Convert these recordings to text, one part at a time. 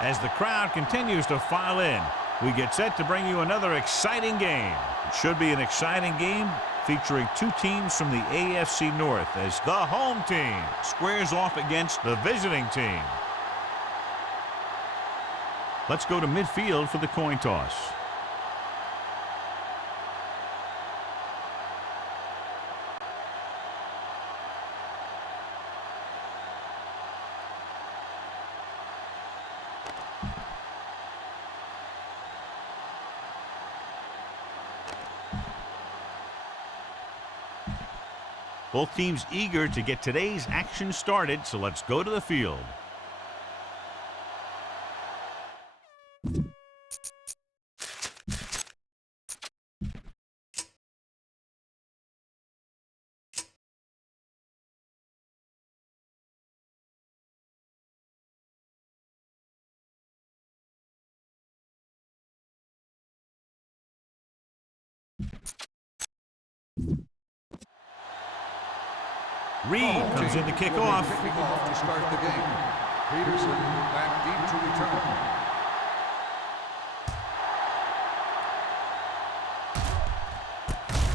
As the crowd continues to file in, we get set to bring you another exciting game. It should be an exciting game featuring two teams from the AFC North as the home team squares off against the visiting team. Let's go to midfield for the coin toss. Both teams eager to get today's action started, so let's go to the field. Reed comes in to kick off. Kicking off to start the game. Peterson back deep to return.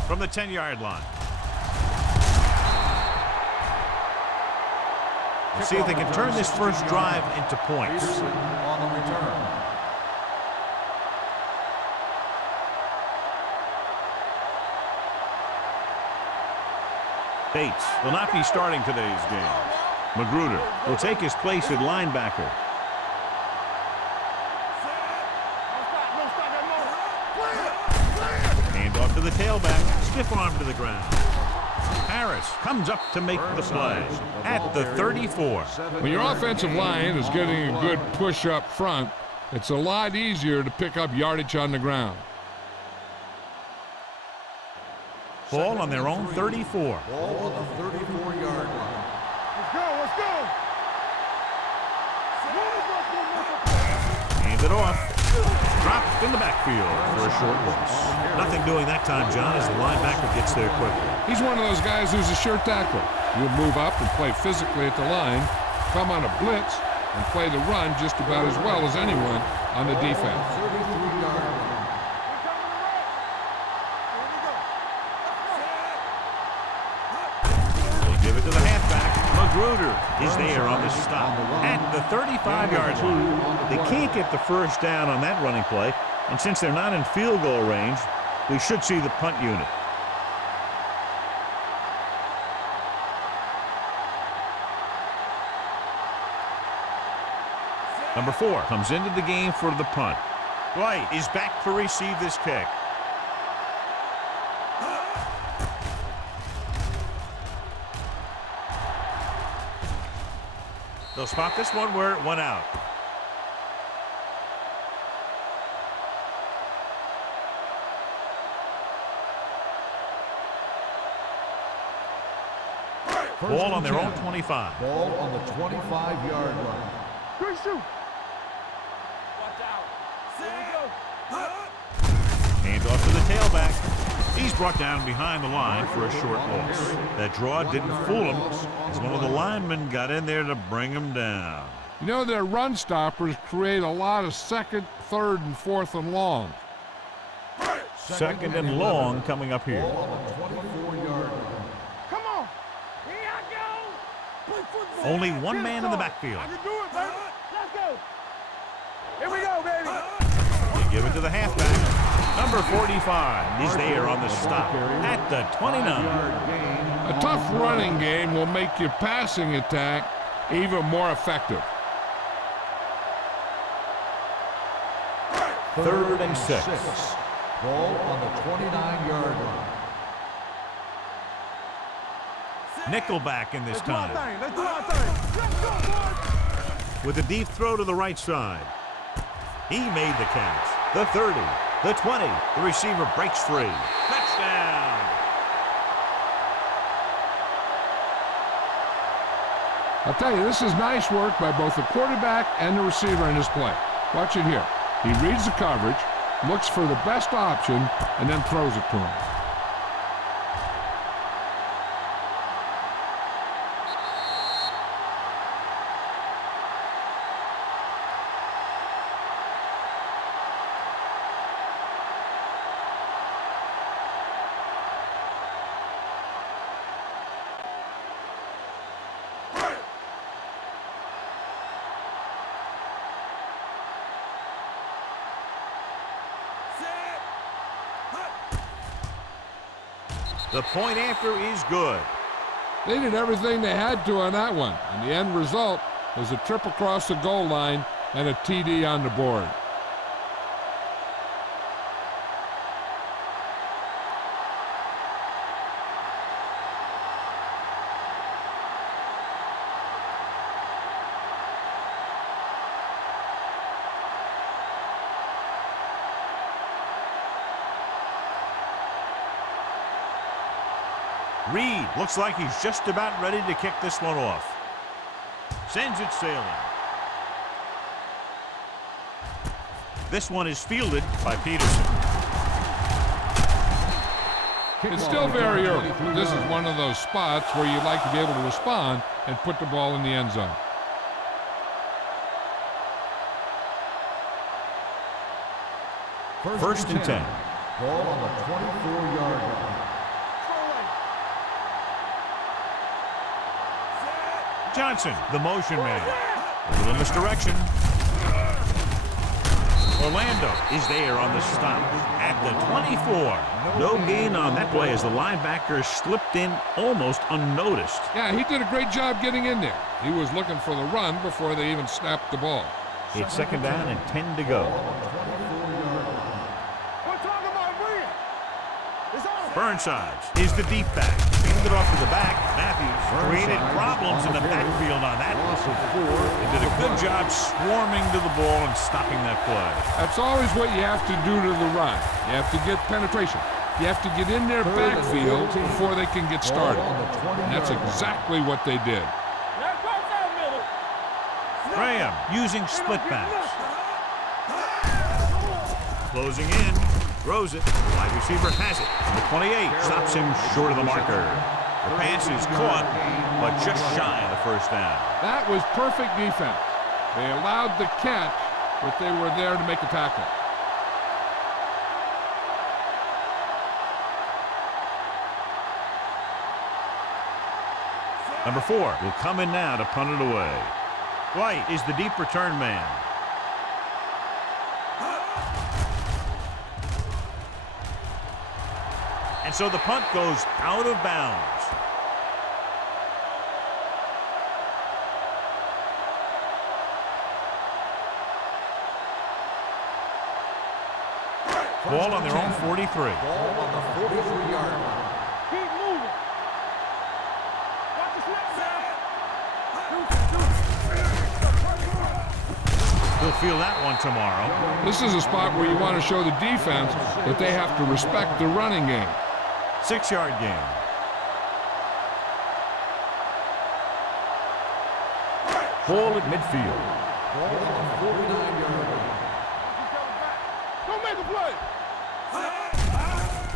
From the 10-yard line. Let's see if they can turn this first drive into points. Peterson on the return. Bates will not be starting today's game. Magruder will take his place at linebacker. Hand off to the tailback. Stiff arm to the ground. Harris comes up to make the play at the 34. When your offensive line is getting a good push up front, it's a lot easier to pick up yardage on the ground. Ball on their own 34. Ball on the 34-yard line. Let's go, let's go. Hand it off. Dropped in the backfield for a short loss. Nothing doing that time, John, as the linebacker gets there quickly. He's one of those guys who's a sure tackler. You'll move up and play physically at the line, come on a blitz, and play the run just about as well as anyone on the defense. 33-yard line. Give it to the halfback. Magruder is there on the stop at the 35-yard line. They can't get the first down on that running play, and since they're not in field goal range, we should see the punt unit. Number 4 comes into the game for the punt. White is back to receive this kick. They'll spot this one where it went out. Ball on their own 25. Ball on the 25-yard line. Good shoot. Hand off to the tailback. He's brought down behind the line for a short loss. That draw didn't fool him as one of the linemen got in there to bring him down. You know, their run stoppers create a lot of second, third, and fourth and long. Second and long coming up here. Ball on the 24-yard line. Come on. Here I go. Play football. Only one man in the backfield. I can do it, baby. Let's go. Here we go, baby. They give it to the halfback. Number 45 is there on the stop at the 29. A tough running game will make your passing attack even more effective. 3rd and 6. Ball on the 29-yard line. Nickelback in this Let's do our time. thing. Let's do our thing. Let's go, boys. With a deep throw to the right side. He made the catch. The 30, the 20. The receiver breaks free. Touchdown. I'll tell you, this is nice work by both the quarterback and the receiver in this play. Watch it here. He reads the coverage, looks for the best option, and then throws it to him. The point after is good. They did everything they had to on that one, and the end result was a trip across the goal line and a TD on the board. Reed looks like he's just about ready to kick this one off. Sends it sailing. This one is fielded by Peterson. It's still very early. This is one of those spots where you'd like to be able to respond and put the ball in the end zone. First and 10. Ball on the 24-yard line. Johnson, the motion man. A little misdirection. Orlando is there on the stop at the 24. No gain on that play as the linebacker slipped in almost unnoticed. Yeah, he did a great job getting in there. He was looking for the run before they even snapped the ball. It's second down and 10 to go. Burnside is the deep back. Handed it off to the back. Matthews created problems in the backfield on that. They did a good job swarming to the ball and stopping that play. That's always what you have to do to the run. You have to get penetration. You have to get in their backfield before they can get started. And that's exactly what they did. Graham using split backs. Closing in. Throws it. Wide receiver has it. The 28 stops him short of the marker. The pass is caught, but just shy of the first down. That was perfect defense. They allowed the catch, but they were there to make a tackle. Number 4 will come in now to punt it away. White is the deep return man. And so the punt goes out of bounds. Ball on their own 43. Ball on the 43-yard line. Keep moving. Watch the snap. He'll feel that one tomorrow. This is a spot where you want to show the defense that they have to respect the running game. 6-yard gain. Ball at midfield. Ball on the 49-yard line. Don't make a play.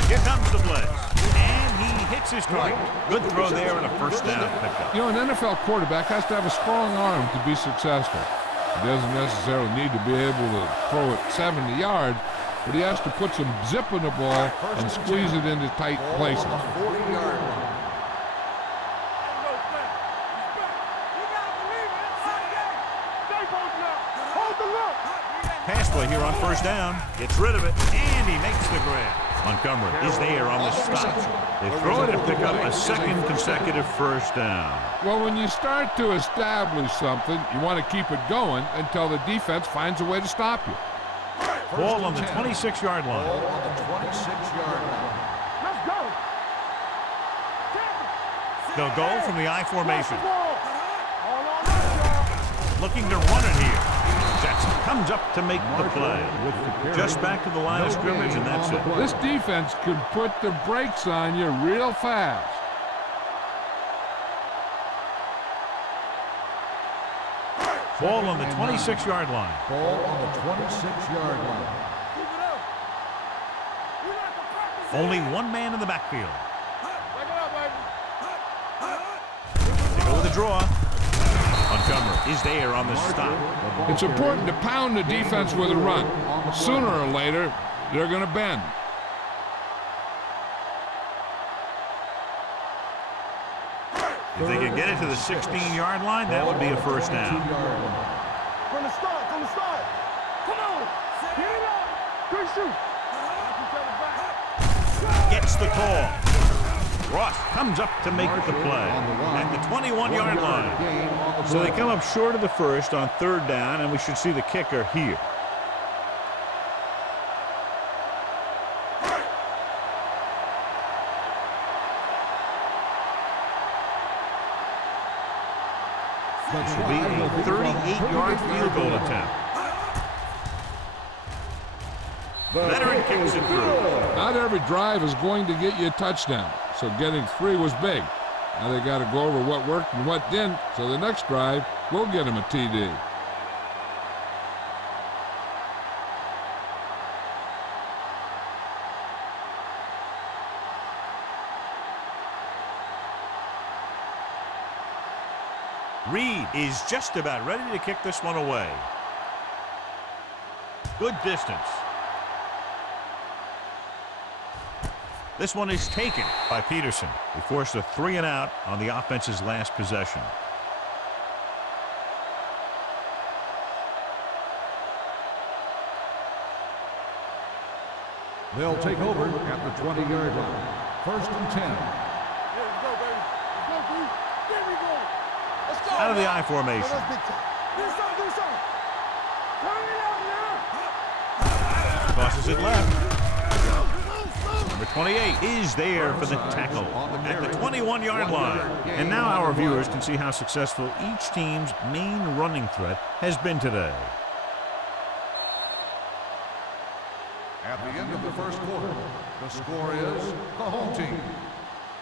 Here comes the blitz. And he hits his target. Good throw there and a first down pickup. You know, an NFL quarterback has to have a strong arm to be successful. He doesn't necessarily need to be able to throw it 70 yards, but he has to put some zip in the ball and squeeze it into tight places. 40-yard line. Pass play here on first down. Gets rid of it, and he makes the grab. Montgomery is there on the stop. They throw it and pick up a second consecutive first down. Well, when you start to establish something, you want to keep it going until the defense finds a way to stop you. Ball on the 26-yard line. Ball on the 26-yard line. Let's go. They'll go from the I formation. All on that, Looking to run it here. Jackson comes up to make the play. Just back to the line of scrimmage, and that's it. This defense could put the brakes on you real fast. Ball on the 26-yard line. Ball on the 26-yard line. Only one man in the backfield. Back it up, baby. They go with a draw. Montgomery is there on the stop. It's important to pound the defense with a run. Sooner or later, they're going to bend. If they could get it to the 16-yard line, that would be a first down. From the start. Come on. Get it up. Good shoot. Gets the call. Ross comes up to make the play at the 21-yard line. So they come up short of the first on third down, and we should see the kicker here. This will be a 38-yard field goal attempt. Veteran kicks it through. Not every drive is going to get you a touchdown, so getting 3 was big. Now they got to go over what worked and what didn't, so the next drive will get them a TD. Reed is just about ready to kick this one away. Good distance. This one is taken by Peterson. He forced a 3-and-out on the offense's last possession. They'll take over at the 20-yard line. 1st and 10. Let's go, baby. Let's go, dude. There we go. Let's go. Out of the man. I formation. Let's do something, do something. Turn it out now. Tosses it left. Number 28 is there for the tackle at the 21-yard line. And now our viewers can see how successful each team's main running threat has been today. At the end of the first quarter, the score is the home team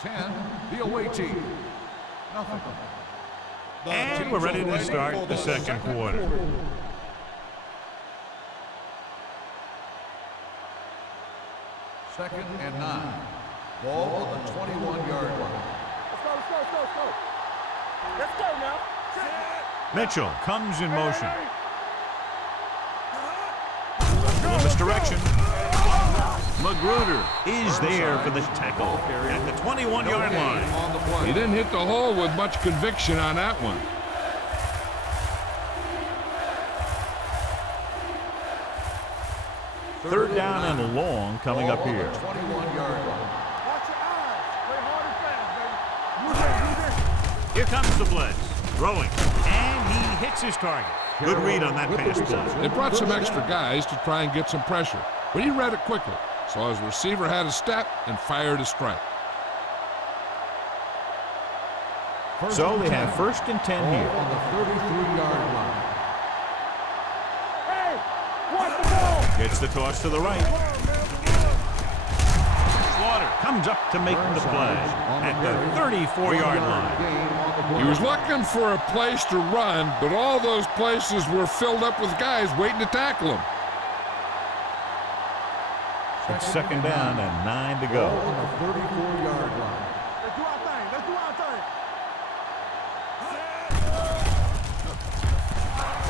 10, the away team nothing. And we're ready to start the second quarter. Second and 9. Ball on the 21-yard line. Let's go. Let's go now. Mitchell comes in motion. Little misdirection. Magruder is there for the tackle at the 21-yard line. He didn't hit the hole with much conviction on that one. Third down and long coming up here. 21-yard line. Watch your eyes. Play hard and fast, baby. Here comes the blitz. Throwing. And he hits his target. Good read on that pass play. They brought some extra guys to try and get some pressure, but he read it quickly, so his receiver had a step and fired a strike. So they have 1st and 10 here. On the 33-yard line. Hey, watch the ball. Gets the toss to the right. Slaughter comes up to make the play at the 34-yard line. He was looking for a place to run, but all those places were filled up with guys waiting to tackle him. It's 2nd down and 9 to go. On the 34-yard line. Let's do our thing. Let's do our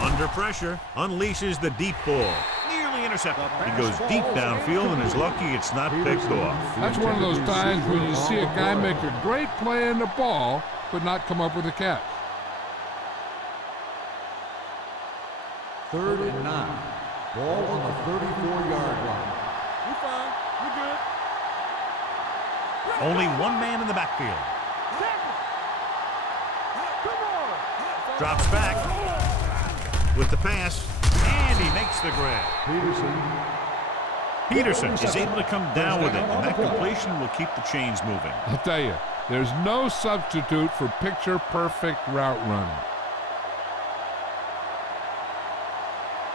thing. Under pressure, unleashes the deep ball. Nearly intercepted. He goes deep downfield and is lucky it's not picked off. That's one of those times when you see a guy make a great play in the ball, but not come up with a catch. 3rd and 9. Ball on the 34-yard line. We fine. We good. Only one man in the backfield. Come on. Drops back with the pass, and he makes the grab. Peterson is able to come down with it, and that completion will keep the chains moving. I'll tell you, there's no substitute for picture-perfect route running.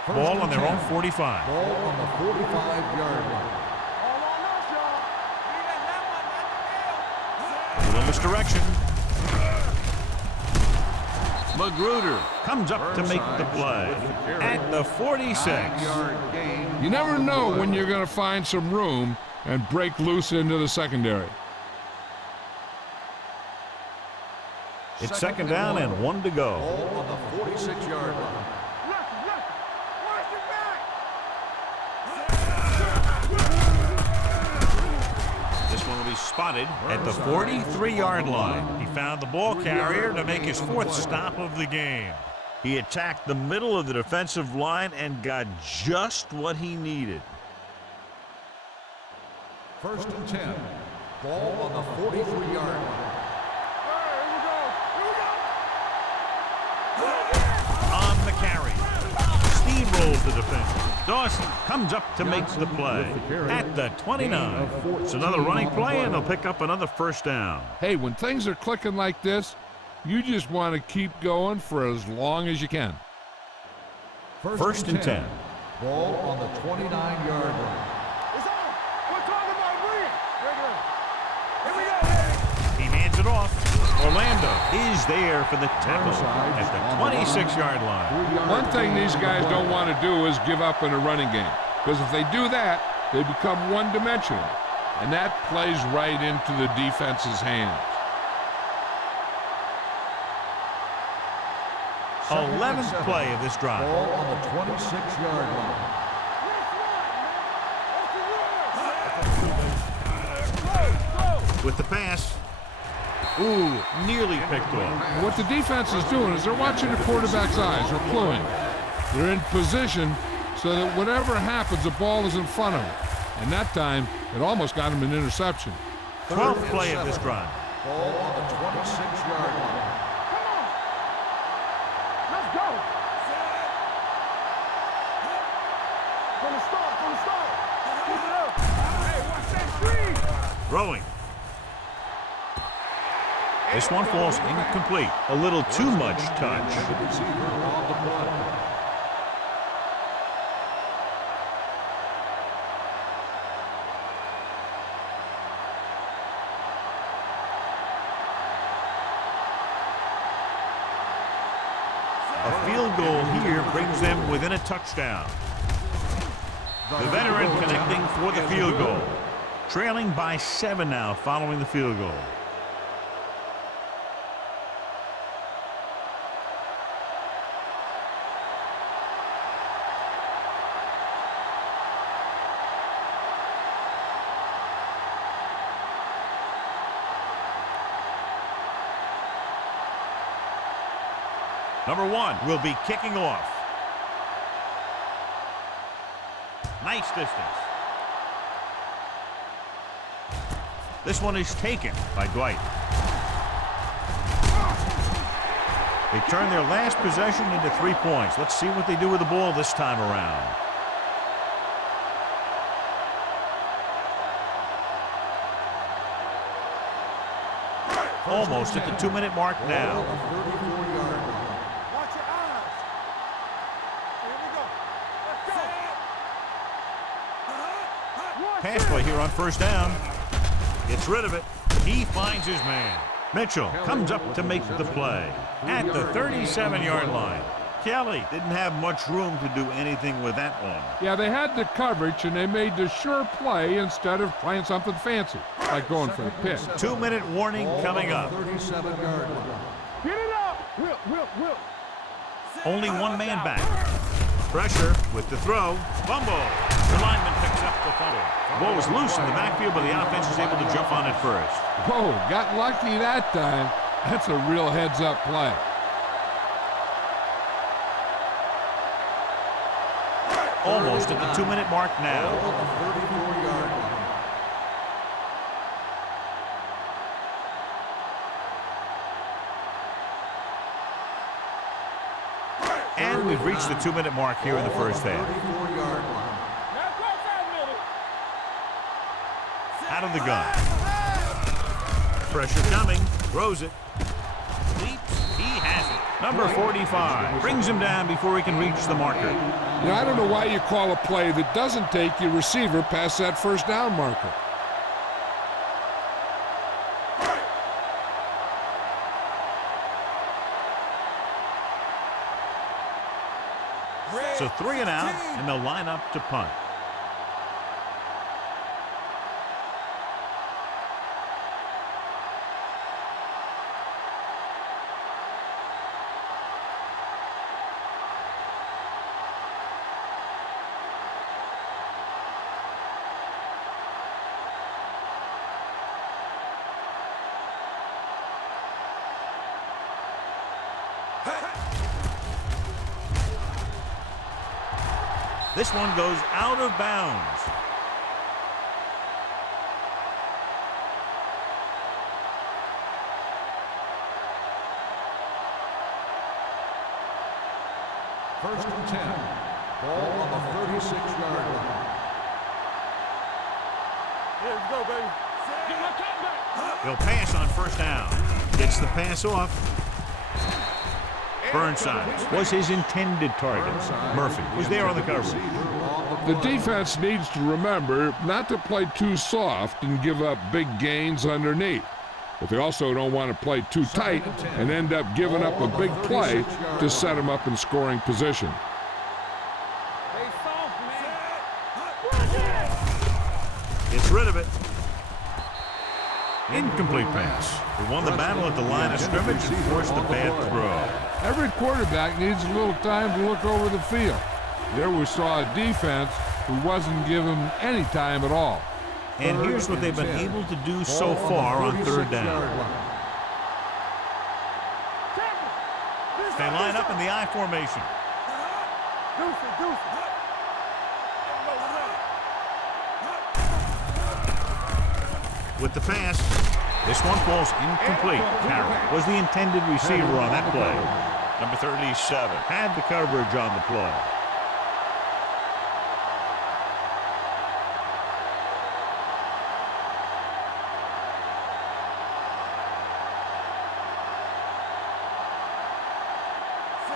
Ball on their own 45. Ball on the 45-yard line. All on us, y'all. A little misdirection. Magruder comes up to make the play at the 46. 9-yard gain. You never know when you're going to find some room and break loose into the secondary. It's 2nd down and 1 to go. Ball on the 46-yard line. Watch your back. This one will be spotted at the 43-yard line. He found the ball carrier to make his 4th stop of the game. He attacked the middle of the defensive line and got just what he needed. 1st and 10. Ball on the 43-yard line. On the carry. Steamrolls the defense. Dawson comes up to make the play at the 29. It's another running play, and they'll pick up another first down. Hey, when things are clicking like this, you just want to keep going for as long as you can. First and 10. Ball on the 29-yard line. It's on. We're talking about bring it. Here we go, baby. He hands it off. Orlando is there for the tackle at the 26-yard line. One thing these guys don't want to do is give up in a running game, because if they do that, they become one-dimensional, and that plays right into the defense's hands. 11th play of this drive. Ball on the 26-yard line. With the pass. Ooh, nearly picked off. What the defense is doing is they're watching the quarterback's eyes, or cluing. They're in position so that whatever happens, the ball is in front of them. And that time, it almost got him an interception. 12th play of this drive. Ball on the 26-yard line. Let's go. From the start. Keep it up. Hey, watch that screen. Throwing. This one falls incomplete. A little too much touch. Receiver on the play. A field goal here brings them within a touchdown. The veteran connecting for the field goal. Trailing by 7 now following the field goal. Number 1 will be kicking off. Nice distance. This one is taken by Dwight. They turn their last possession into 3 points. Let's see what they do with the ball this time around. Almost at the 2-minute mark now. Watch your eyes. Here we go. Let's go. Pass play here on first down. Gets rid of it. He finds his man. Mitchell comes up to make the play at the 37-yard line. Kelly didn't have much room to do anything with that one. Yeah, they had the coverage, and they made the sure play instead of playing something fancy, like going for a pick. 2-minute warning coming up. 37-yard line. Get it up. Will. Only one man back. Pressure with the throw. Fumble. The lineman picks up the fumble. The ball was loose in the backfield, but the offense is able to jump on it first. Whoa, got lucky that time. That's a real heads-up play. Almost at the 2-minute mark now. Ball on the 34-yard line. And we've reached the 2-minute mark here in the first half. 34-yard line. Now go 5 minutes. Out of the gun. Pressure coming. Throws it. Leaps. He has it. Number 45 brings him down before he can reach the marker. You know, I don't know why you call a play that doesn't take your receiver past that first down marker. So 3 and out, and they'll line up to punt. This one goes out of bounds. First and 10. Ball on the 36-yard line. Here we go, baby. Get my cat back. He'll pass on first down. Gets the pass off. Burnside was his intended target. Murphy was there on the coverage. The defense needs to remember not to play too soft and give up big gains underneath. But they also don't want to play too tight and end up giving up a big play to set them up in scoring position. Hey, soft, man. Gets rid of it. Incomplete pass. They won the battle at the line of scrimmage and forced a bad throw. Every quarterback needs a little time to look over the field. There we saw a defense who wasn't given any time at all. And here's what they've been able to do so far on third down. They line up in the I formation. With the pass, this one falls incomplete. Carroll was the intended receiver on that play. Number 37 had the coverage on the play.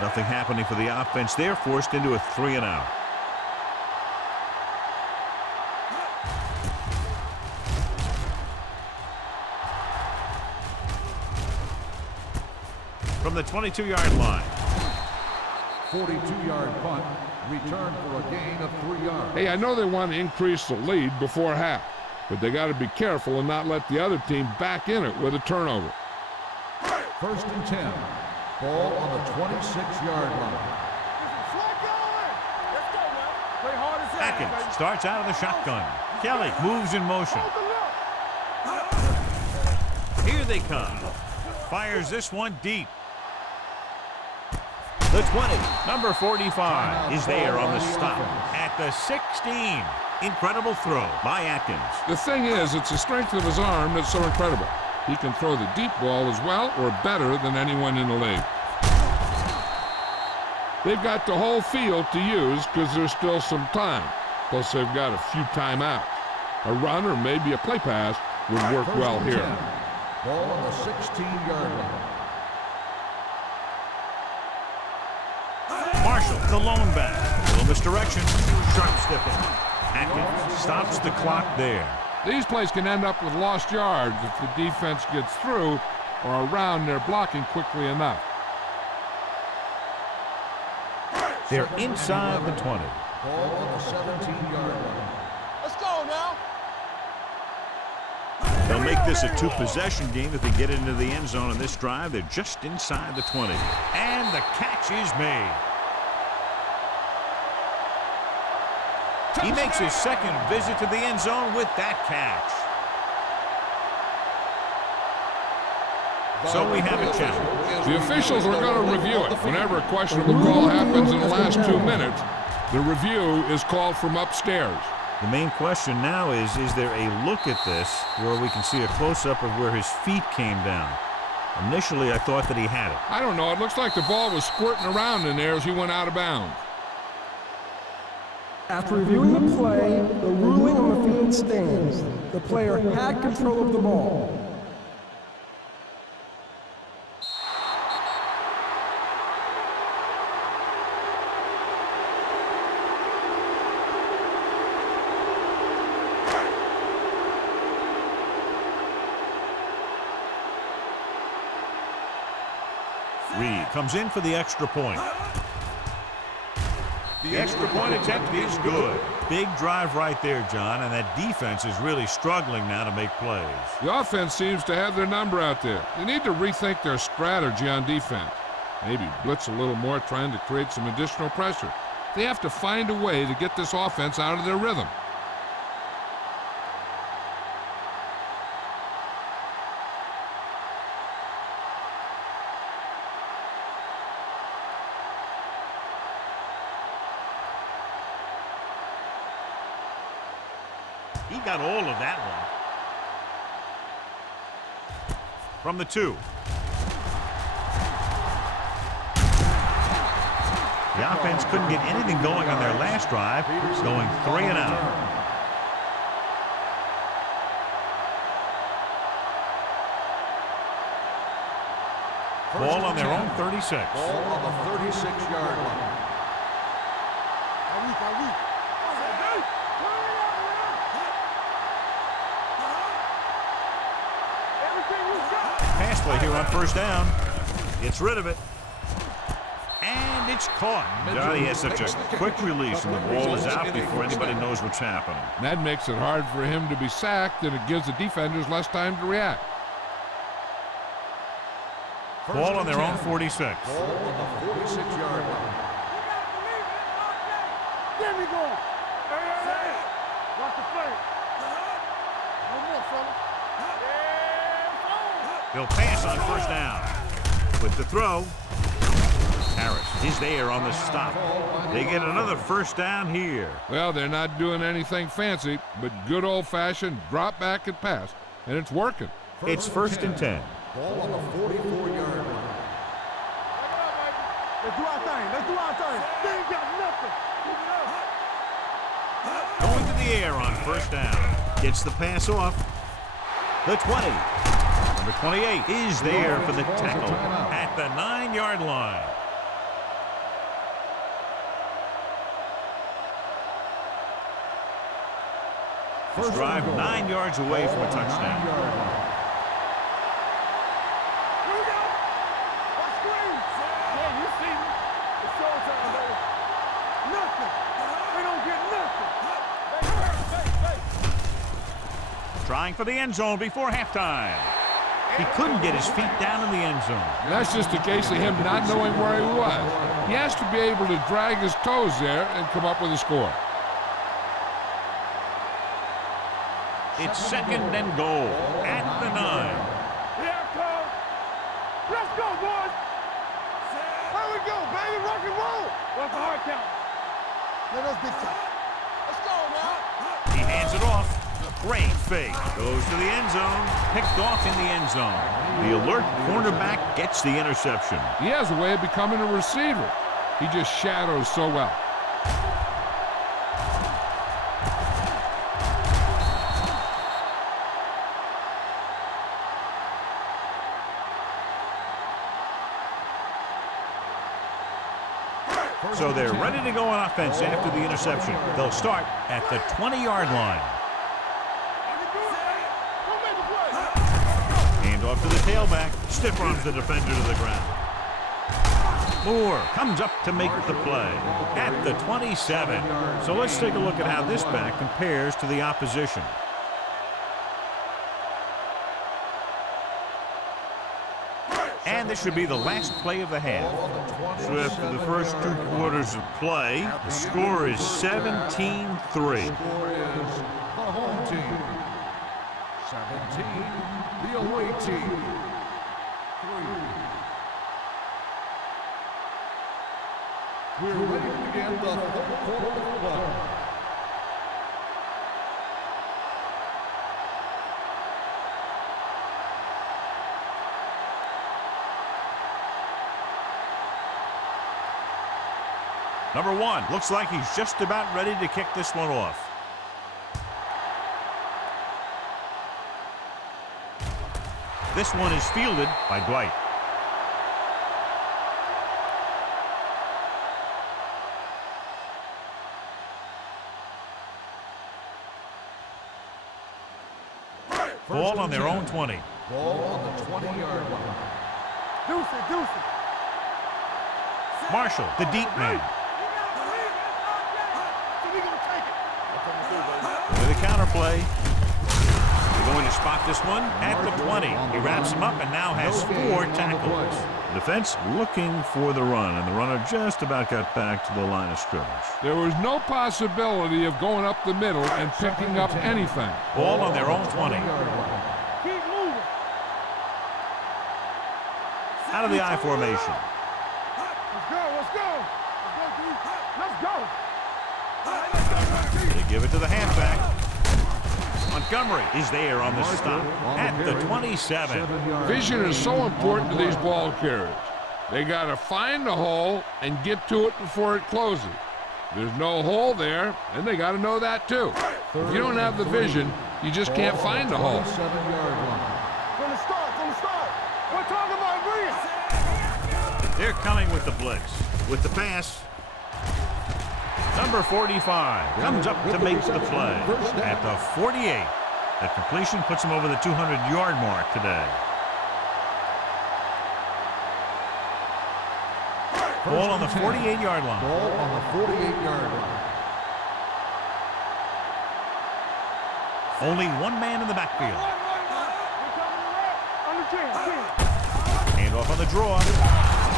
Nothing happening for the offense. They're forced into a 3-and-out. From the 22-yard line. 42-yard punt, return for a gain of 3 yards. Hey, I know they want to increase the lead before half, but they got to be careful and not let the other team back in it with a turnover. First and 10. Ball on the 26-yard line. Atkins starts out of the shotgun. Kelly moves in motion. Here they come. Fires this one deep. The 20, number 45, is there on the stop at the 16. Incredible throw by Atkins. The thing is, it's the strength of his arm that's so incredible. He can throw the deep ball as well or better than anyone in the league. They've got the whole field to use because there's still some time. Plus, they've got a few timeouts. A run or maybe a play pass would work well here. Ball on the 16-yard line. Marshall, the lone back. A little misdirection. Sharp stiffing. Atkins stops the clock there. These plays can end up with lost yards if the defense gets through or around their blocking quickly enough. They're inside the 20. Ball on the 17-yard line. Let's go now. They'll make this a 2-possession game if they get into the end zone on this drive. They're just inside the 20. And the catch is made. He makes his second visit to the end zone with that catch. So we have a challenge. The officials are going to review it. Whenever a questionable call happens in the last 2 minutes, the review is called from upstairs. The main question now is there a look at this where we can see a close-up of where his feet came down? Initially, I thought that he had it. I don't know. It looks like the ball was squirting around in there as he went out of bounds. After reviewing the play, the ruling on the field stands. The player had control of the ball. Reed comes in for the extra point. The extra point attempt is good. Big drive right there, John, and that defense is really struggling now to make plays. The offense seems to have their number out there. They need to rethink their strategy on defense. Maybe blitz a little more, trying to create some additional pressure. They have to find a way to get this offense out of their rhythm. He got all of that one. From the 2. The offense couldn't get anything going on their last drive, going 3 and out. Ball on their own 36. Ball on the 36-yard line. Pass play here on first down. Gets rid of it. And it's caught. Johnny has such a quick release, and the ball is out before anybody knows what's happening. And that makes it hard for him to be sacked, and it gives the defenders less time to react. Ball on their own 46. Ball on the 46-yard line. There we go. Hey. Watch the play. One more, fella. They'll pass on first down. With the throw, Harris is there on the stop. They get another first down here. Well, they're not doing anything fancy, but good old-fashioned drop back and pass, and it's working. It's first and 10. Ball on the 44-yard line. Let's do our thing. Let's do our thing. They ain't got nothing. Going to the air on first down. Gets the pass off. The 20. Number 28 is there for the tackle at the 9-yard line. First drive 9 yards away from a touchdown. Here we go. Watch screen. Yeah, you see me. It's showtime, baby. Nothing. We don't get nothing. Trying for the end zone before halftime. He couldn't get his feet down in the end zone. And that's just a case of him not knowing where he was. He has to be able to drag his toes there and come up with a score. It's second and goal at the 9. Here it comes. Let's go, boys. Here we go, baby. Rock and roll. What's the hard count? Let us get top. Let's go, man. He hands it off. Great fake. Goes to the end zone. Picked off in the end zone. The alert cornerback gets the interception. He has a way of becoming a receiver. He just shadows so well. So they're ready to go on offense after the interception. They'll start at the 20-yard line. Hand off to the tailback. Stiff arms the defender to the ground. Moore comes up to make the play at the 27. So let's take a look at how this back compares to the opposition. And this should be the last play of the half. So after the first 2 quarters of play, the score is 17-3. Score is the home team 17, the away team 3. We're ready to begin the fourth quarter of play. Number 1 looks like he's just about ready to kick this one off. This one is fielded by Dwight. Ball on their own 20. Ball on the 20-yard line. Deuce it. Marshall, the deep man. With a counterplay. They're going to spot this one at the 20. He wraps him up and now has 4 tackles. Defense looking for the run, and the runner just about got back to the line of scrimmage. There was no possibility of going up the middle and picking up anything. Ball on their own 20. Keep moving. Out of the I formation. They give it to the halfback. Montgomery is there on the stop at the 27. Vision is so important to these ball carriers. They got to find the hole and get to it before it closes. There's no hole there, and they got to know that too. If you don't have the vision, you just can't find the hole. 7-yard line. From the start. We're talking about Rhinos. They're coming with the blitz. With the pass, number 45 comes up to make the play at the 48. That completion puts him over the 200-yard mark today. Ball on the 48-yard line. Ball on the 48-yard line. Only one man in the backfield. On the 10. Hand off on the draw.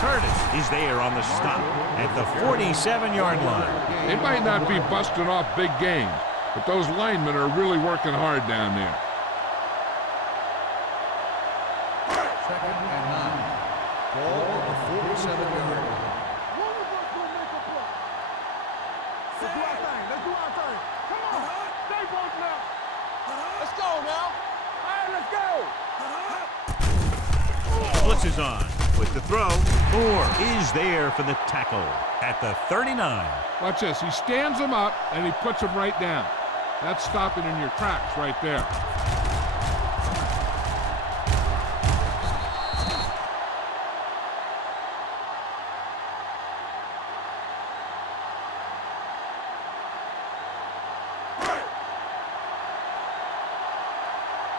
Curtis is there on the stop at the 47-yard line. They might not be busting off big games, but those linemen are really working hard down there. 2nd and 9. Ball on the 47-yard line. One of us will make a play. Let's do our thing. Come on. Stay both now. Let's go now. All right, let's go. Blitz is on with the throw. Moore is there for the tackle at the 39. Watch this. He stands them up, and he puts them right down. That's stopping in your tracks right there.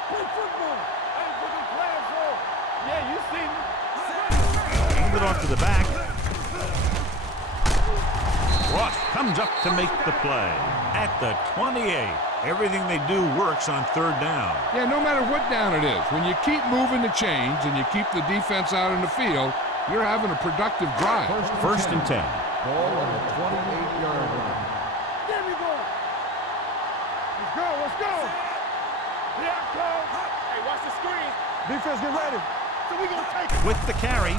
Play football. Hey, what we playing for? Yeah, you see me. Hand it off to the back. Ross comes up to make the play at the 28. Everything they do works on 3rd down. Yeah, no matter what down it is, when you keep moving the chains and you keep the defense out in the field, you're having a productive drive. First and 10. Ball on the 28-yard line. Give me ball. Let's go. Yeah, coach. Hey, watch the screen. Defense, get ready. So we gonna take it. With the carry,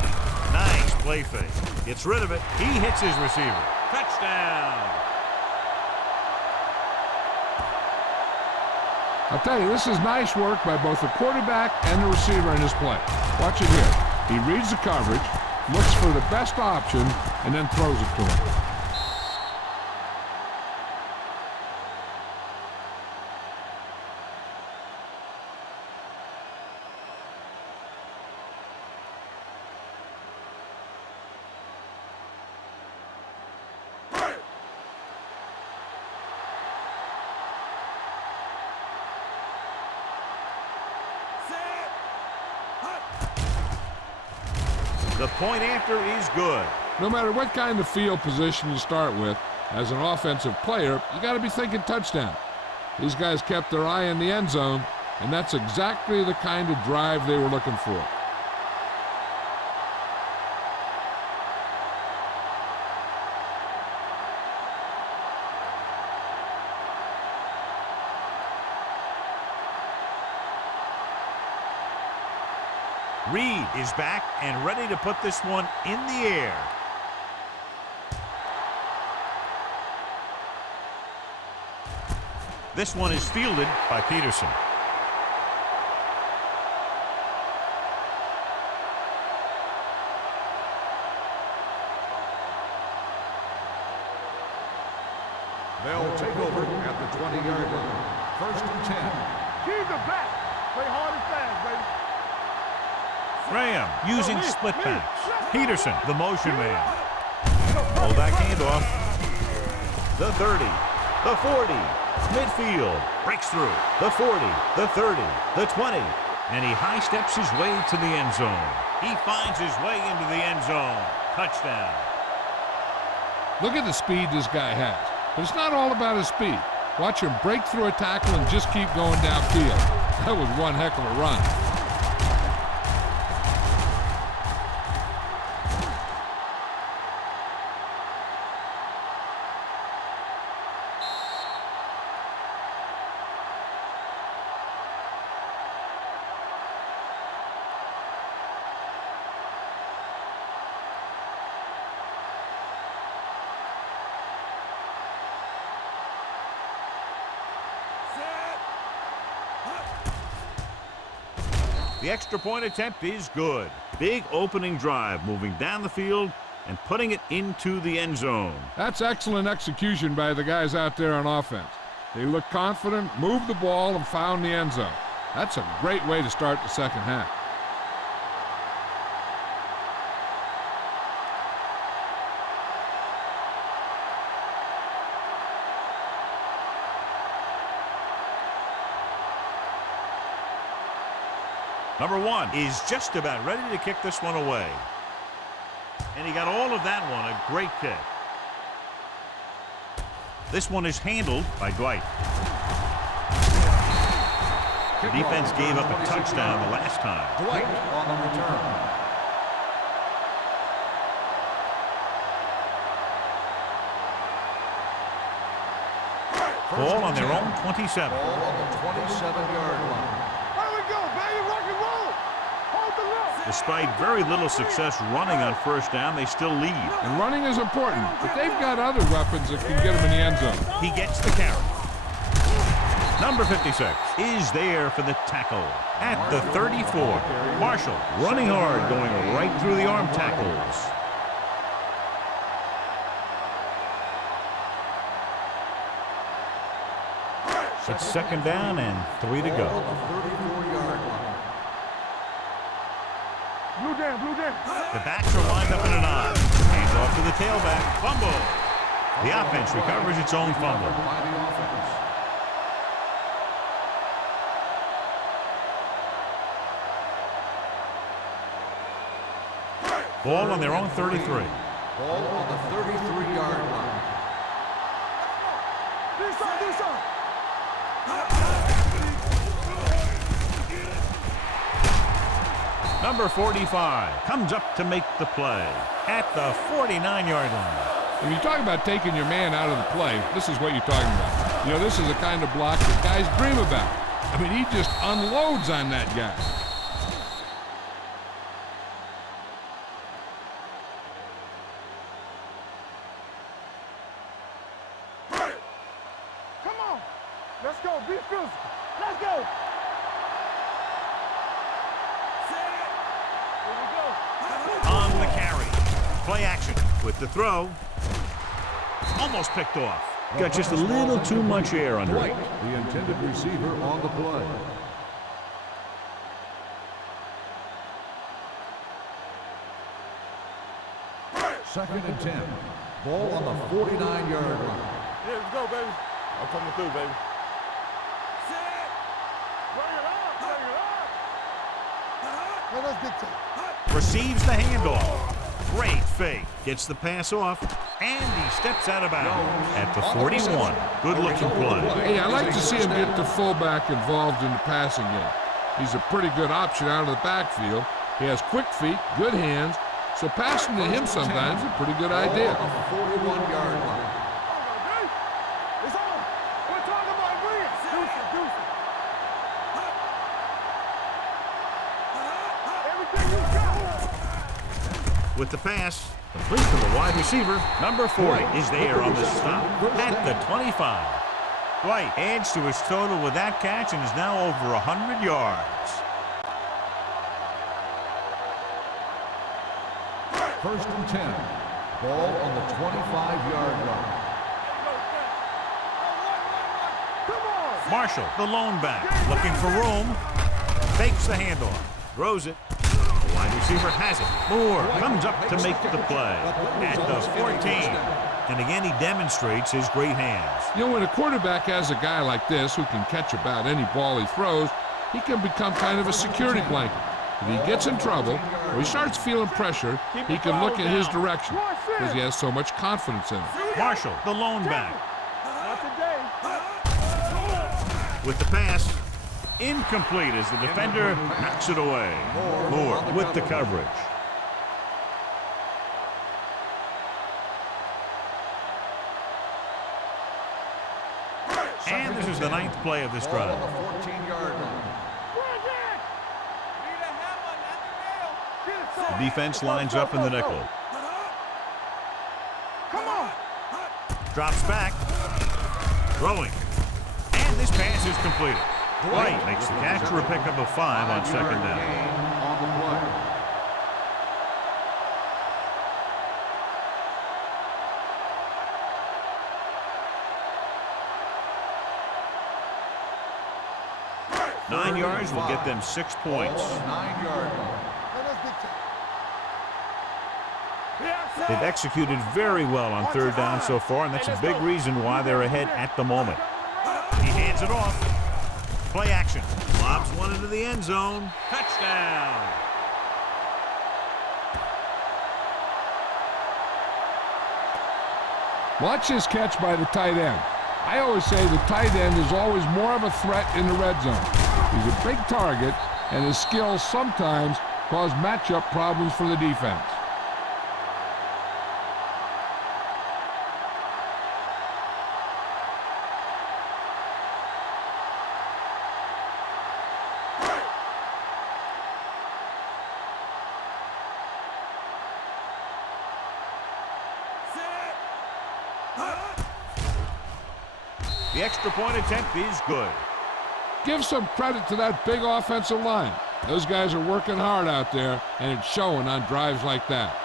nice play fake. Gets rid of it. He hits his receiver. Touchdown. I'll tell you, this is nice work by both the quarterback and the receiver in this play. Watch it here. He reads the coverage, looks for the best option, and then throws it to him. The point after is good. No matter what kind of field position you start with, as an offensive player, you got to be thinking touchdown. These guys kept their eye in the end zone, and that's exactly the kind of drive they were looking for. Reed is back and ready to put this one in the air. This one is fielded by Peterson. They'll take over at the 20-yard line. First and 10. Keep the back. Play hard and fast, baby. Graham using split backs. Peterson, the motion man. Pull back handoff. The 30, the 40, midfield, breaks through. The 40, the 30, the 20, and he high steps his way to the end zone. He finds his way into the end zone. Touchdown. Look at the speed this guy has. But it's not all about his speed. Watch him break through a tackle and just keep going downfield. That was one heck of a run. The extra point attempt is good. Big opening drive, moving down the field and putting it into the end zone. That's excellent execution by the guys out there on offense. They looked confident, moved the ball, and found the end zone. That's a great way to start the second half. Number 1 is just about ready to kick this one away. And he got all of that one, a great kick. This one is handled by Dwight. The defense gave up a touchdown the last time. Dwight on the return. Ball on their own 27. Ball on the 27-yard line. There we go, baby. Rock and roll. Hold the left. Despite very little success running on first down, they still lead. And running is important, but they've got other weapons that can get them in the end zone. He gets the carry. Number 56 is there for the tackle at the 34. Marshall running hard, going right through the arm tackles. It's second down and 3 to go. Ball on the 34-yard line. Blue down, blue down. The backs are lined up in an I. Hands off to the tailback. Fumble. The offense recovers its own fumble. By the offense. Ball on their own 33. Ball on the 33-yard line. This side, this side. Number 45 comes up to make the play at the 49-yard line. When you talk about taking your man out of the play, this is what you're talking about. You know, this is the kind of block that guys dream about. I mean, he just unloads on that guy. Come on. Let's go. Be physical. Let's go. Here we go. On the carry. Play action with the throw. Almost picked off. Got just a little too much air under it. Dwight, the intended receiver on the play. Second and 10. Ball on the 49-yard line. Yeah, let's go, baby. I'm coming through, baby. Bring it up, bring it up. No, that's big time. Receives the handoff. Great fake. Gets the pass off. And he steps out of bounds at the 41. Good looking play. Hey, I like to see him get the fullback involved in the passing game. He's a pretty good option out of the backfield. He has quick feet, good hands, so passing to him sometimes is a pretty good idea. Ball on the 41-yard line. It's on. We're talking about Williams. Deuce it. Everything you got. With the pass, complete to the wide receiver. Number 40 is there on the stop at the 25. White adds to his total with that catch and is now over 100 yards. First and 10. Ball on the 25-yard line. Come on. Marshall, the lone back, looking for room. Fakes the handoff. Throws it. The wide receiver has it. Moore comes up to make the play at the 14. And again, he demonstrates his great hands. You know, when a quarterback has a guy like this who can catch about any ball he throws, he can become kind of a security blanket. If he gets in trouble or he starts feeling pressure, he can look in his direction because he has so much confidence in him. Marshall, the lone back, Not today. with the pass. Incomplete as the defender knocks it away. Moore with the coverage. And this is the 9th play of this Ball on drive. the 14-yard line. The defense lines up in the nickel. Come on. Drops back. Throwing. And this pass is completed. White makes the catch for a pickup of 5 on second down. Gain on the play. 9 yards will get them 6 points. 9-yard line. They've executed very well on third down so far, and that's a big reason why they're ahead at the moment. He hands it off. Play action. Lobs one into the end zone. Touchdown. Watch this catch by the tight end. I always say the tight end is always more of a threat in the red zone. He's a big target, and his skills sometimes cause matchup problems for the defense. The extra point attempt is good. Give some credit to that big offensive line. Those guys are working hard out there, and it's showing on drives like that.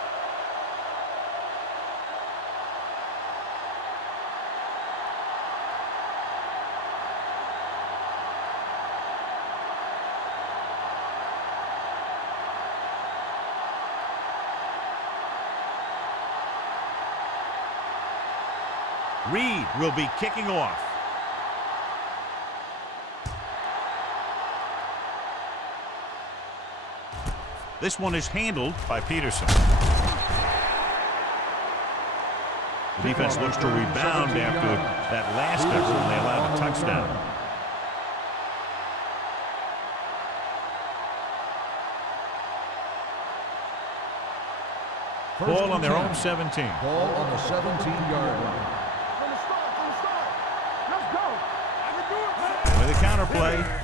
Reed will be kicking off. This one is handled by Peterson. The defense looks to rebound after that last effort when they allowed a touchdown. Ball on their own 17. Ball on the 17-yard line. With a counterplay.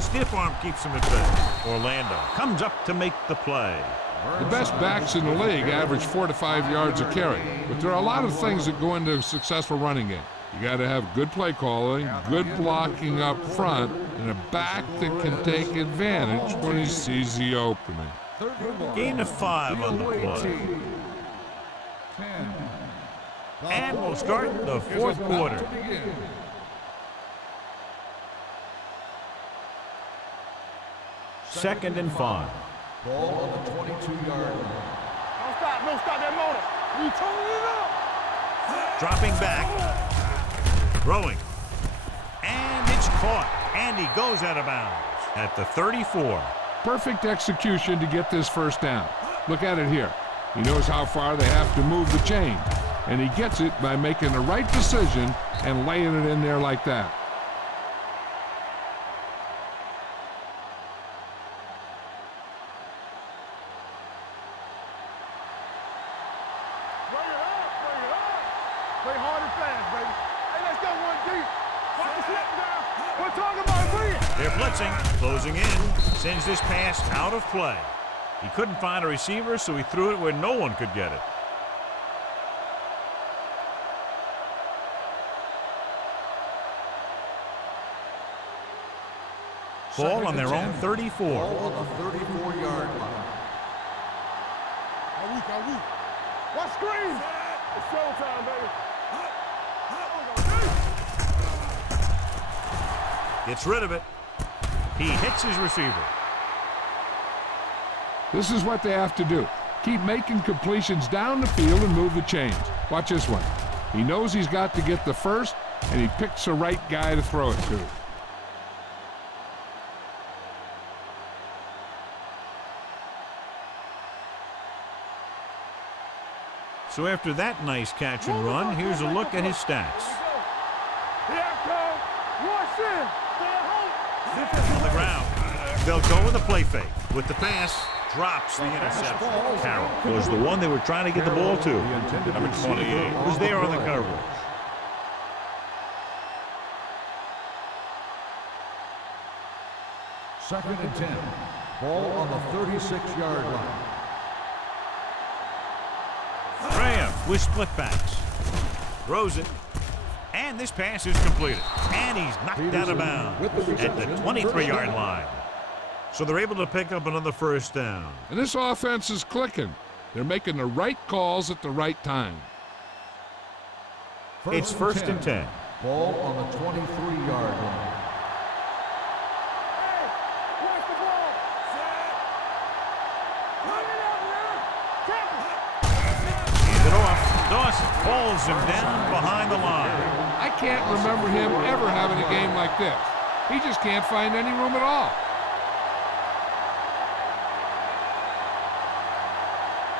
Stiff arm keeps him at bay. Orlando comes up to make the play. The best backs in the league average 4 to 5 yards a carry, but there are a lot of things that go into a successful running game. You got to have good play calling, good blocking up front, and a back that can take advantage when he sees the opening. Gain of 5 on the play. And we'll start the fourth quarter. Second and 5. Ball on the 22-yard line. Don't stop that motor. We toning it up. Dropping back. Throwing. And it's caught. And he goes out of bounds at the 34. Perfect execution to get this first down. Look at it here. He knows how far they have to move the chain, and he gets it by making the right decision and laying it in there like that. Play hard and fast, baby. Hey, let's go one deep. Watch the slip down. We're talking about win. They're blitzing, closing in, sends this pass out of play. He couldn't find a receiver, so he threw it where no one could get it. Ball on their own 34. Ball on the 34-yard line. Are we? What screen? It's showtime, baby. Gets rid of it. He hits his receiver. This is what they have to do. Keep making completions down the field and move the chains. Watch this one. He knows he's got to get the first, and he picks the right guy to throw it to. So after that nice catch and run, here's a look at his stats. On the ground. They'll go with a play fake. With the pass, drops the interception. Carroll was the one they were trying to get the ball to. Number 28 was there on the coverage. Second and 10. Ball on the 36-yard line. Graham with split backs. Throws it. And this pass is completed. And he's knocked out of bounds at the 23-yard line. So they're able to pick up another first down. And this offense is clicking. They're making the right calls at the right time. It's first and 10. Ball on the 23-yard line. nails him down behind the line. I can't remember him ever having a game like this. He just can't find any room at all.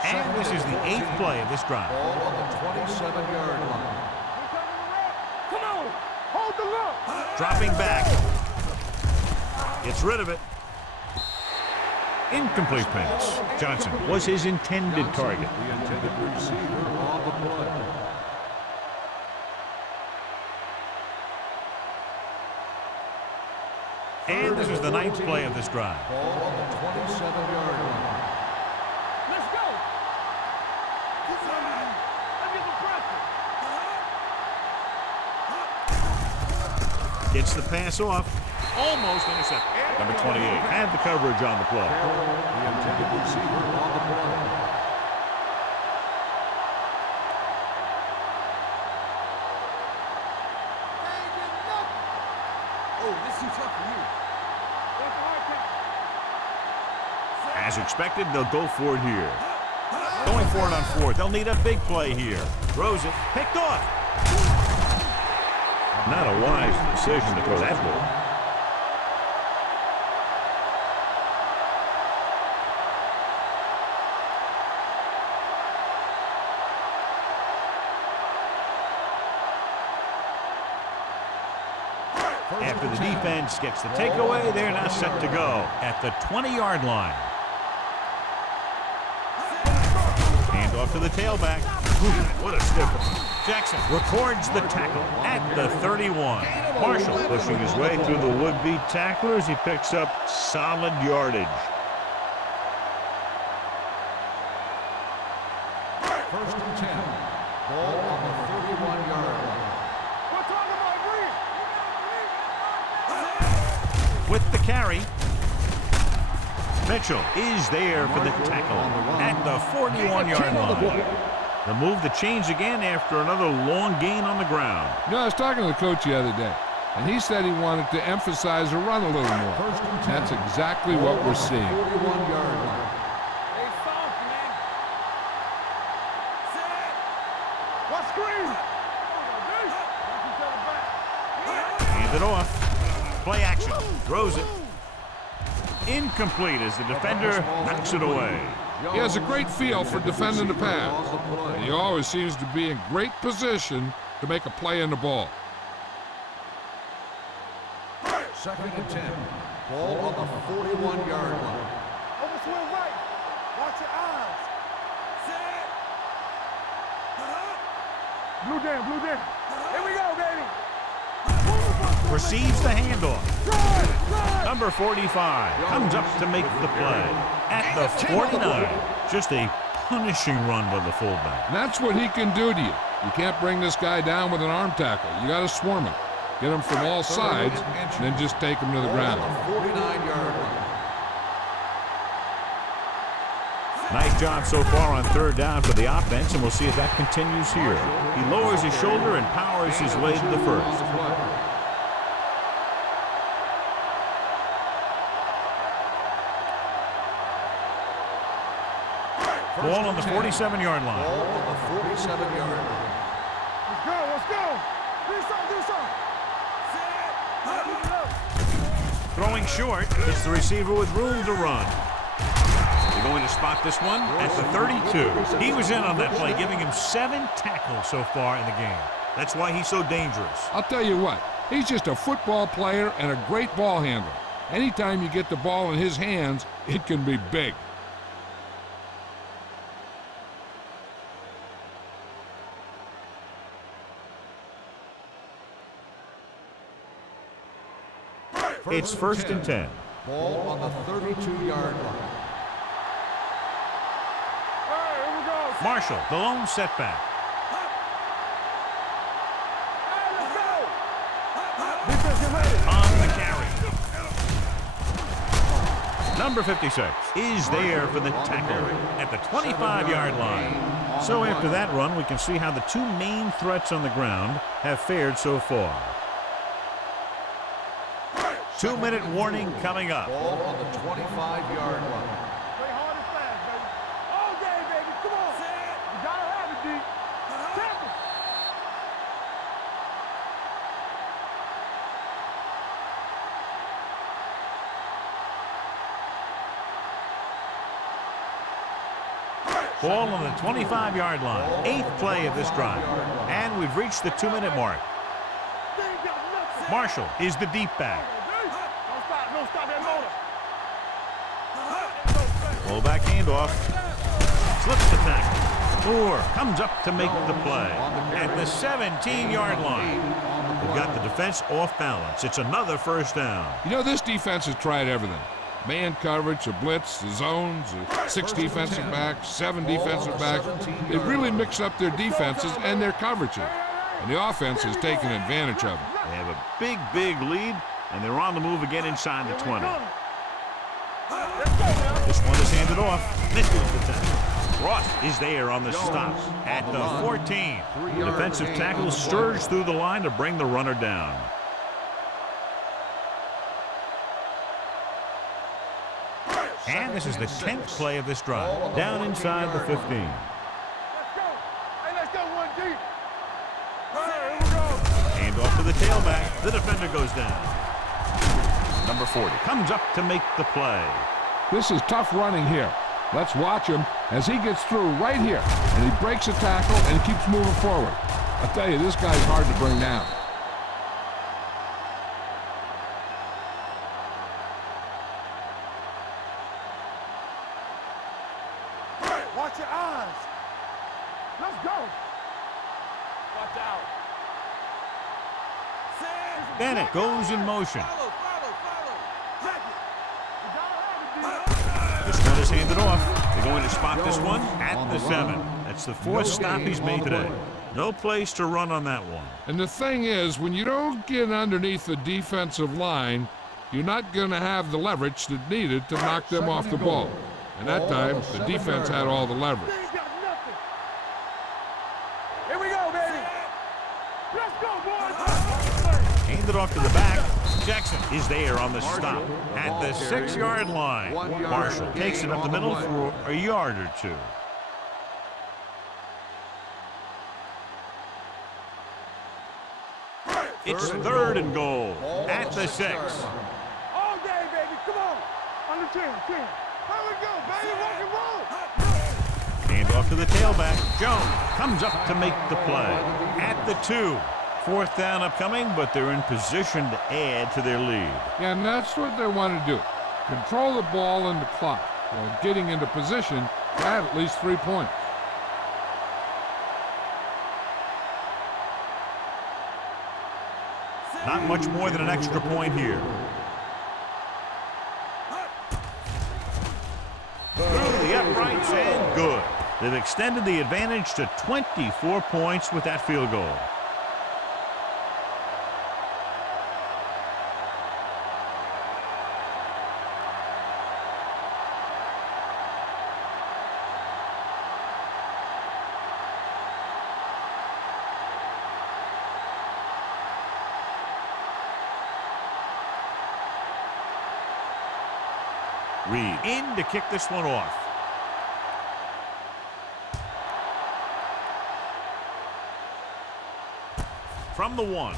And this is the 8th play of this drive. Ball on the 27-yard line. Come on. Hold the look. Dropping back. Gets rid of it. Incomplete pass. Johnson was his intended target. The intended receiver on the play. And this is the 9th play of this drive. Ball on the 27-yard line. Let's go. Let's get the pressure. Gets the pass off. Almost intercepted. Number 28 had the coverage on the play. The intended receiver on the play. Oh, this is too tough for you. As expected, they'll go for it here. Going for it on 4th. They'll need a big play here. Throws it. Picked off. Not a wise decision to throw that ball. After the defense gets the takeaway, they're now set to go at the 20-yard line. Hand off to the tailback. What a stiff one. Jackson records the tackle at the 31. Marshall pushing his way through the would-be tacklers. He picks up solid yardage. First and 10. Ball on the 31-yard line. We're talking about green. With the carry, Mitchell is there for the tackle at the 41-yard line. The move to change again after another long gain on the ground. You know, I was talking to the coach the other day, and he said he wanted to emphasize the run a little more. First and 10. That's exactly what we're seeing. 41-yard line. Hey, soft, man. What's green? Hand it off. Play action. Throws it. Incomplete as the defender knocks it away. He has a great feel for defending the pass, and he always seems to be in great position to make a play in the ball. Second and 10. Ball on the 41-yard line. Over swing right. Watch your eyes. Blue down, blue down. Here we go, baby. Receives the handoff. Number 45 comes up to make the play at the 49. Just a punishing run by the fullback. And that's what he can do to you. You can't bring this guy down with an arm tackle. You got to swarm him. Get him from all sides, and then just take him to the ground. 49-yard line. Nice job so far on 3rd down for the offense, and we'll see if that continues here. He lowers his shoulder and powers his way to the first. Ball on the 47-yard line. Ball on the 47-yard line. Let's go, let's go. Do something. Throwing short, it's the receiver with room to run. They're going to spot this one at the 32. He was in on that play, giving him 7 tackles so far in the game. That's why he's so dangerous. I'll tell you what, he's just a football player and a great ball handler. Anytime you get the ball in his hands, it can be big. It's first and 10. Ball on the 32-yard line. All right, here we go. Marshall, the lone setback. Hey, let's go. Defense, get ready. On the carry. Number 56 is there for the tackle at the 25-yard line. So after that run, we can see how the 2 main threats on the ground have fared so far. 2-minute warning coming up. Ball on the 25-yard line. Play hard and fast, baby. All day, baby. Come on. You gotta have it, D. Tackle. Ball on the 25-yard line. 8th play of this drive. And we've reached the 2-minute mark. Marshall is the deep back. Don't stop that motor. Fullback handoff. Slips the tackle. Moore comes up to make the play. At the 17-yard line. They've got the defense off balance. It's another first down. You know, this defense has tried everything. Man coverage, a blitz, the zones, 6 defensive backs, 7 defensive backs. They've really mixed up their defenses and their coverages. And the offense has taken advantage of it. They have a big lead, and they're on the move again inside the 20. This one is handed off. Misses the tackle. Ross is there on the stop at the 14. The defensive tackle surged through the line to bring the runner down. And this is the 10th play of this drive. Down inside the 15. Let's go. Hey, let's go, 1 deep. Here we go. Hand off to the tailback. The defender goes down. Number 40 comes up to make the play. This is tough running here. Let's watch him as he gets through right here. And he breaks a tackle and keeps moving forward. I tell you, this guy's hard to bring down. Watch your eyes. Let's go. Watch out. Bennett goes in motion. This one is handed off. They're going to spot this one at the 7. That's the 4th stop he's made today. No place to run on that one. And the thing is, when you don't get underneath the defensive line, you're not going to have the leverage that's needed to knock them off the ball. And that time, the defense had all the leverage. Here we go, baby. Let's go, boys. Handed off to the back. Jackson is there on the stop at the 6-yard line. Marshall takes it up the middle for a yard or 2. It's 3rd and goal at the 6. All day, baby. Come on. On the 10. Here we go, baby. Rock and roll. Hand off to the tailback. Jones comes up to make the play at the 2. 4th down upcoming, but they're in position to add to their lead. Yeah, and that's what they want to do. Control the ball and the clock while getting into position to add at least 3 points. Not much more than an extra point here. Through the uprights and good. They've extended the advantage to 24 points with that field goal. Reed in to kick this one off. From the 1.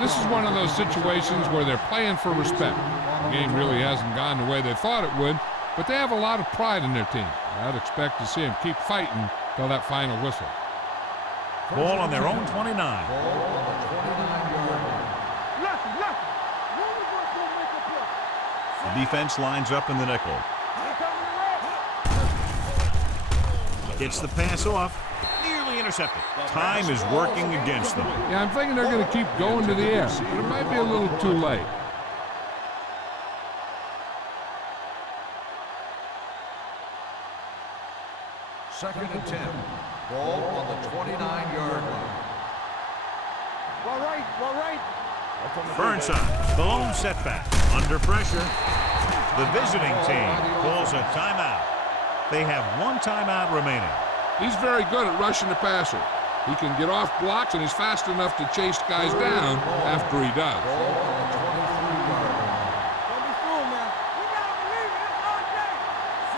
This is one of those situations where they're playing for respect. The game really hasn't gone the way they thought it would, but they have a lot of pride in their team. I'd expect to see them keep fighting till that final whistle. Ball on their own 29. The defense lines up in the nickel. Gets the pass off. Nearly intercepted. Time is working against them. Yeah, I'm thinking they're going to keep going to the air, but it might be a little too late. Second and 10. Ball on the 29-yard line. All right. Burnside, the lone setback. Under pressure. The visiting team calls a timeout. They have 1 timeout remaining. He's very good at rushing the passer. He can get off blocks, and he's fast enough to chase guys down after he does.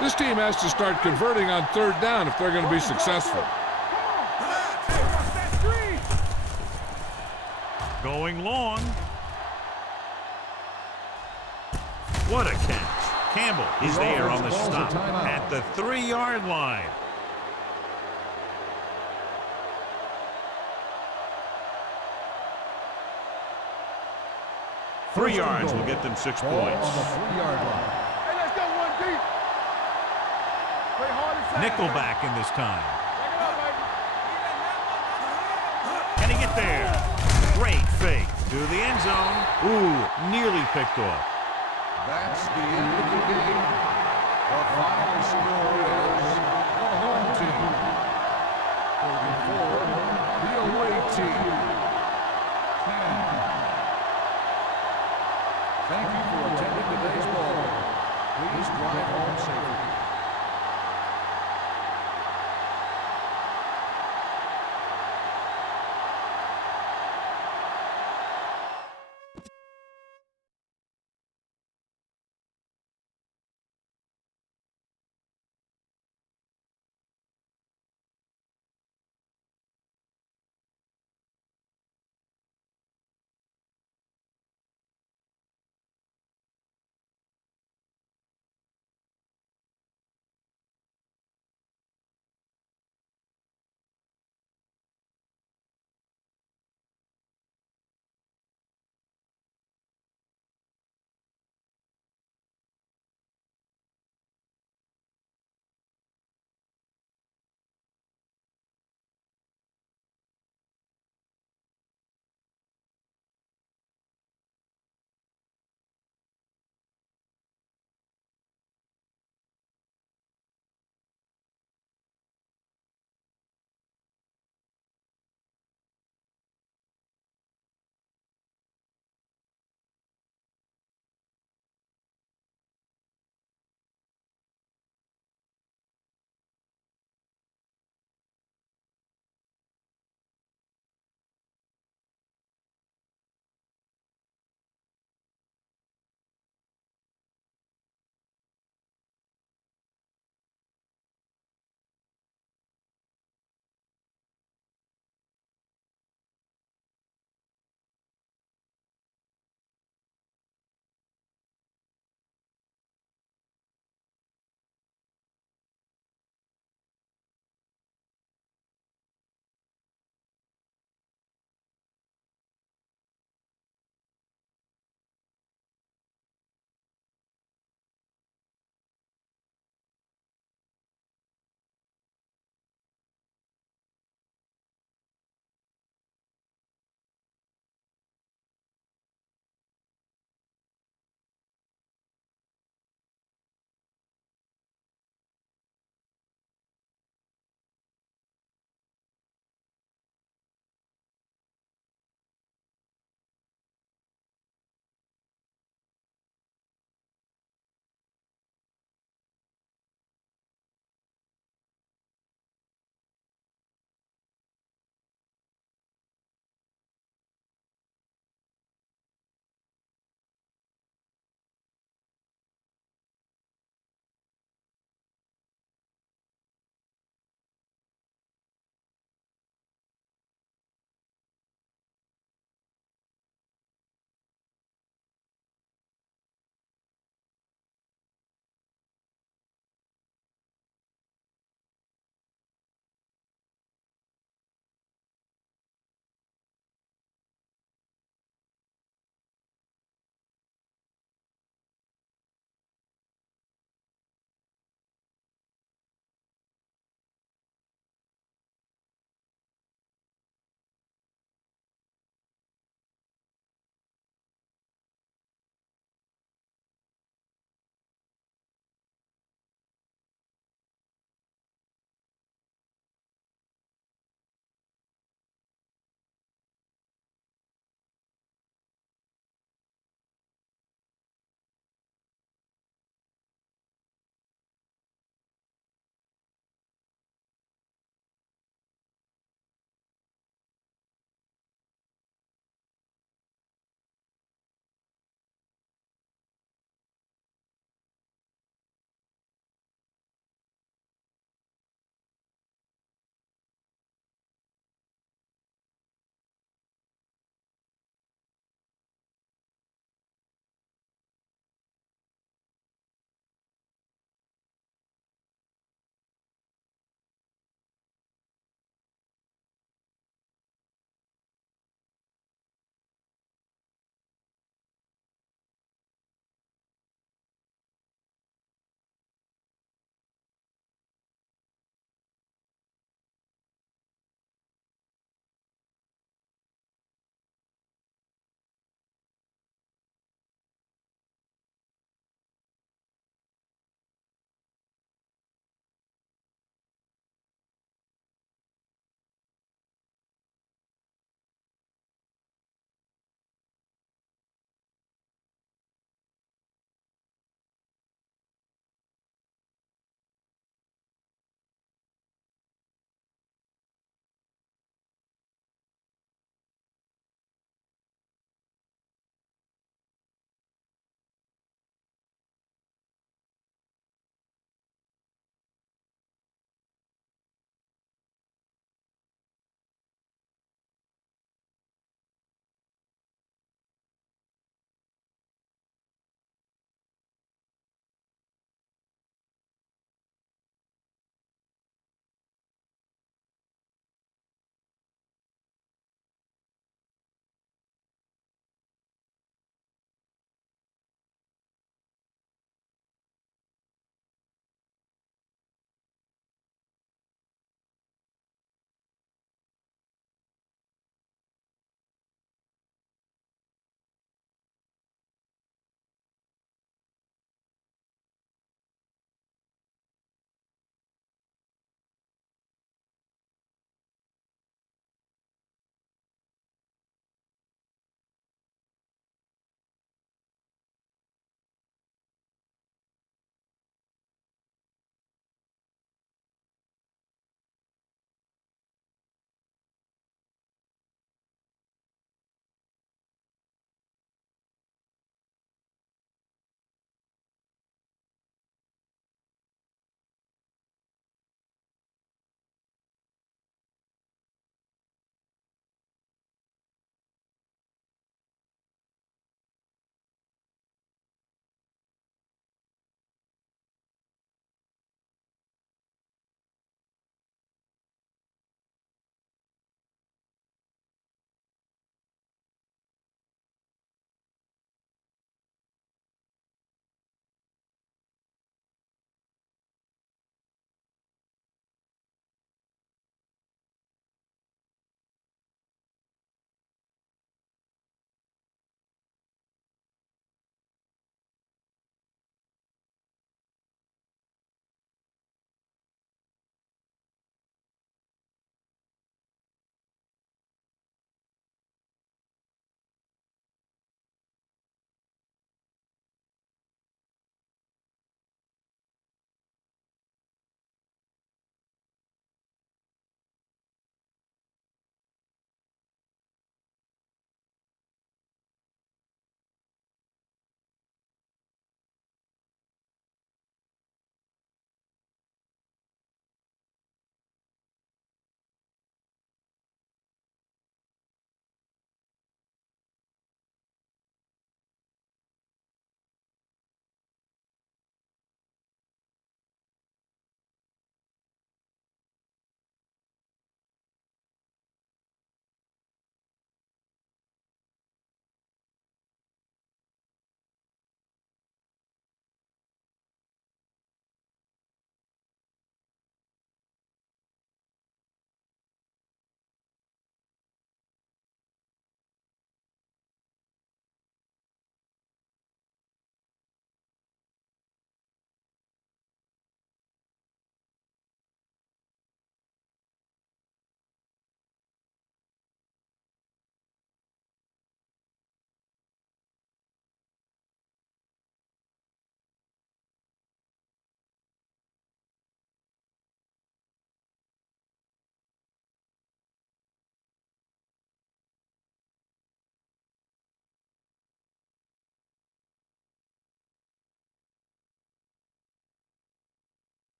This team has to start converting on 3rd down if they're going to be successful. Going long. What a catch. Campbell is there on the stop at the 3-yard line. Three yards will get them 6 Ball points. on the 3-yard line. Hey, let's go one deep. Play hard inside. Nickelback in this time. Back it up, baby. Can he get there? Great fake to the end zone. Ooh, nearly picked off. That's the end of the game. The final score is the home team 34, the away team 10. Thank you for attending today's ball. Please drive home safely.